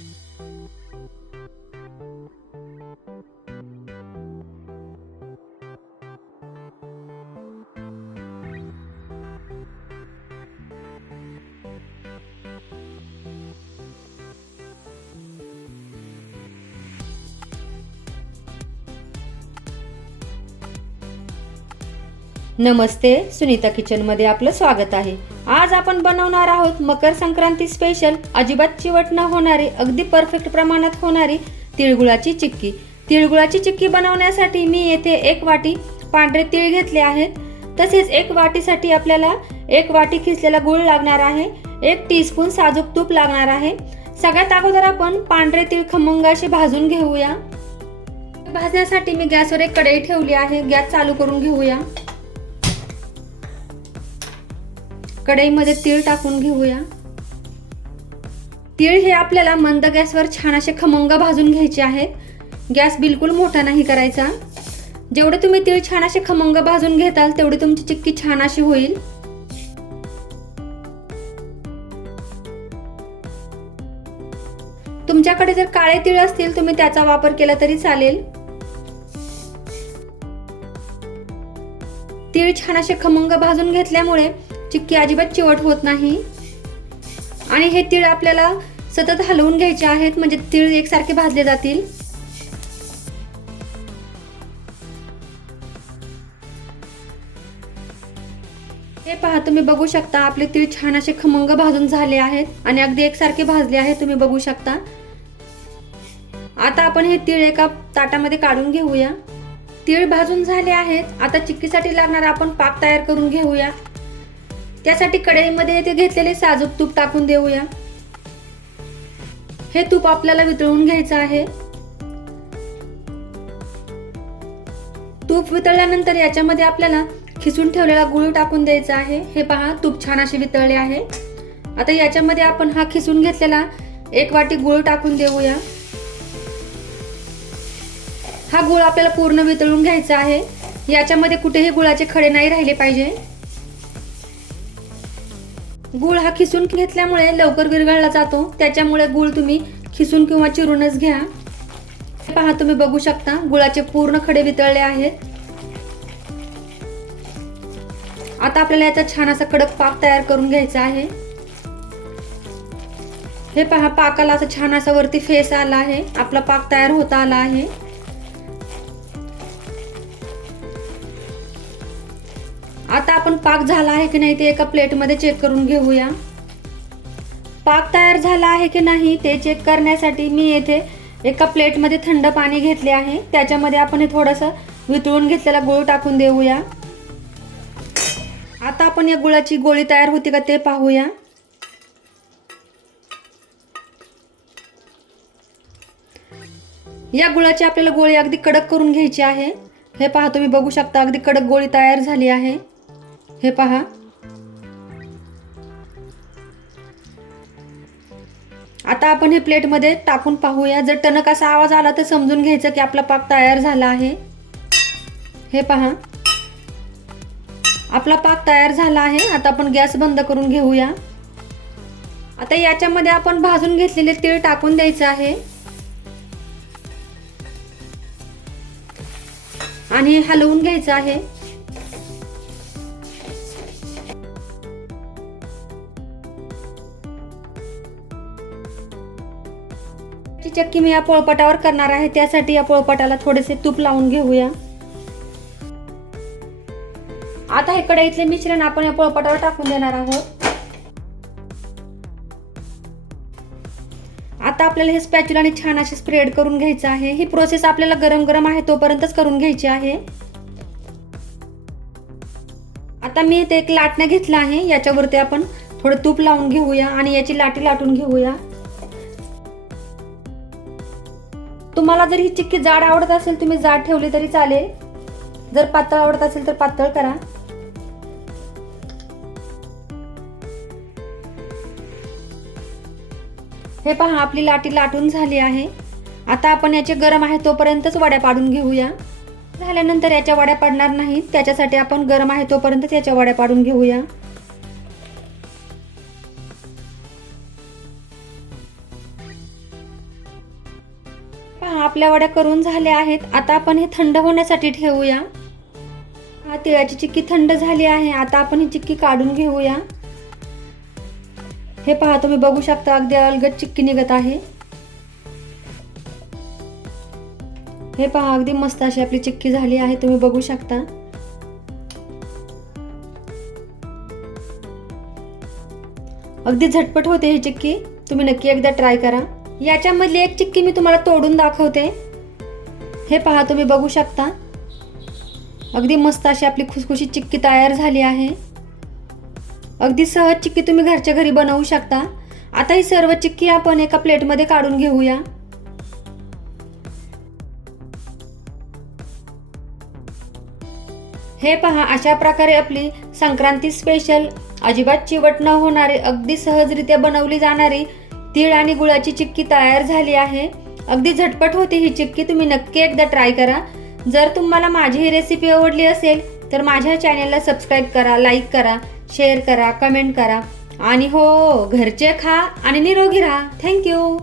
Thank you. नमस्ते सुनीता किचनमध्ये आपलं स्वागत आहे. आज आपण बनवणार आहोत मकर संक्रांती स्पेशल अजिबात चिवट न होणारी अगदी परफेक्ट प्रमाणात होणारी तिळगुळाची चिक्की. तिळगुळाची चिक्की बनवण्यासाठी मी येथे एक वाटी पांढरे तीळ घेतले आहेत. तसेच एक वाटीसाठी आपल्याला एक वाटी खिसलेला गुळ लागणार आहे. एक टीस्पून साजूक तूप लागणार आहे. सगळ्यात अगोदर आपण पांढरे तीळ खमंग असे भाजून घेऊया. भाजण्यासाठी मी गॅसवर एक कढई ठेवली आहे. गॅस चालू करून घेऊया. कढईमध्ये तीळ टाकून घेऊया. तीळ हे आपल्याला मंद गॅसवर छान असे खमंग भाजून घ्यायचे आहेत गॅस बिलकुल मोठा नाही करायचा. जेवढे तुम्ही तीळ छान असे खमंग भाजून घेताल तेवढी तुमची चिक्की छान अशी होईल. तुमच्याकडे जर काळे तीळ असतील तुम्ही त्याचा वापर केला तरी चालेल. तीळ छान असे खमंग भाजून घेतल्यामुळे चिक्की अजिबात चिवट होत नाही. आणि हे तीळ आपल्याला सतत हलवून घ्यायचे आहेत म्हणजे तीळ एकसारखे भाजले जातील. हे पहा तुम्ही बघू शकता आपले तीळ छान असे खमंग भाजून झाले आहेत आणि अगदी एकसारखे भाजले आहेत तुम्ही बघू शकता. आता आपण हे तीळ एका ताटामध्ये काढून घेऊया. तीळ भाजून झाले आहेत. आता चिक्कीसाठी लागणार आपण पाक तयार करून घेऊया. त्यासाठी कढईमध्ये ते घेतलेले साजूक तूप टाकून देऊया. हे तूप आपल्याला वितळून घ्यायचं आहे. तूप वितळल्यानंतर याच्यामध्ये आपल्याला खिसून ठेवलेला गुळ टाकून द्यायचा आहे. हे पहा तूप छान असे वितळले आहे. आता याच्यामध्ये आपण हा खिसून घेतलेला एक वाटी गुळ टाकून देऊया. हा गुळ आपल्याला पूर्ण वितळून घ्यायचा आहे. याच्यामध्ये कुठेही गुळाचे खडे नाही राहिले पाहिजे. गुळ हा खिसून घेतल्यामुळे लवकर विरघळला जातो. त्याच्यामुळे गुळ तुम्ही खिसून किंवा चिरूनच घ्या. हे पहा तुम्ही बघू शकता गुळाचे पूर्ण खडे वितळले आहेत. आता आपल्याला याचा छान असा कडक पाक तयार करून घ्यायचा आहे. हे पहा पाकाला असं छान असा वरती फेस आला आहे. आपला पाक तयार होता आला आहे. पाक झाला आहे की नाही ते एका प्लेटमध्ये चेक करून घेऊया. पाक तयार झाला आहे की नाही ते चेक करण्यासाठी मी येथे एका प्लेटमध्ये थंड पाणी घेतले आहे. त्याच्यामध्ये आपण हे थोडंसं वितळून घेतलेला गुळ टाकून देऊया. आता आपण या गुळाची गोळी तयार होती का ते पाहूया. या गुळाची आपल्याला गोळी अगदी कडक करून घ्यायची आहे. हे पहा तुम्ही बघू शकता अगदी कडक गोळी तयार झाली आहे. हे पहा. आता आपण हे प्लेटमध्ये टाकून पाहूया. जर टणक असा आवाज आला तर समजून घ्यायचं की आपला पाक तयार झाला आहे. हे पहा. आपला पाक तयार झाला आहे. आता आपण गॅस बंद करून घेऊया. आता याच्यामध्ये आपण भाजून घेतलेले तीळ टाकून द्यायचं आहे. आणि हलवून घ्यायचं आहे. ची चक्की मी या पोळपाटावर करणार आहे त्यासाठी या पोळपाटाला थोडेसे तूप लावून घेऊया. आता हे कढईतले मिश्रण आपण या पोळपाटावर टाकून देणार आहोत. आता आपल्याला हे स्पॅच्युलाने छान असे स्प्रेड करून घ्यायचं आहे. ही प्रोसेस आपल्याला गरम गरम आहे तोपर्यंतच करून घ्यायची आहे. आता मी इथे एक लाटणं घेतलं आहे याच्यावरती आपण थोडं तूप लावून घेऊया आणि याची लाटी लाटून घेऊया. तुम्हाला जर ही चिक्की जाड आवडत असेल तुम्ही जाड ठेवली तरी चालेल. जर पातळ आवडत असेल तर पातळ करा. हे पहा आपली लाटी लाटून झाली आहे. आता आपण याचे गरम आहे तोपर्यंतच वड्या पाडून घेऊया. झाल्यानंतर याच्या वड्या पाडणार नाहीत. त्याच्यासाठी आपण गरम आहे तोपर्यंतच याच्या वड्या पाडून घेऊया. आपल्या वड्या करून झाल्या आहेत. आता आपण हे थंड होण्यासाठी ठेवूया. हा तिळाची चिक्की थंड झाली आहे. आता आपण ही चिक्की काढून घेऊया. हे पहा तुम्ही बघू शकता अगदी अलगद चिक्की निघत आहे. हे पहा अगदी मस्त अशी आपली चिक्की झाली आहे. तुम्ही बघू शकता. अगदी झटपट होते ही चिक्की. तुम्ही नक्की एकदा ट्राय करा. याच्यामधली एक चिक्की मी तुम्हाला तोडून दाखवते. हे पहा तुम्ही बघू शकता. अगदी मस्त अशी आपली खुसखुशी चिक्की तयार झाली आहे. अगदी सहज चिक्की तुम्ही घरच्या घरी बनवू शकता. आता ही सर्व चिक्की आपण एका प्लेटमध्ये काढून घेऊया. हे पहा अशा प्रकारे आपली संक्रांती स्पेशल अजिबात चिवट न होणारी अगदी सहजरित्या बनवली जाणारी तीळ आणि गुळाची चिक्की तयार झाली आहे. अगदी झटपट होते ही चिक्की तुम्ही नक्की एकदा ट्राय करा. जर तुम्हाला माझी ही रेसिपी आवडली असेल तर माझ्या चॅनेलला सबस्क्राईब करा लाईक करा शेअर करा कमेंट करा. आणि हो घरचे खा आणि निरोगी राहा. थँक्यू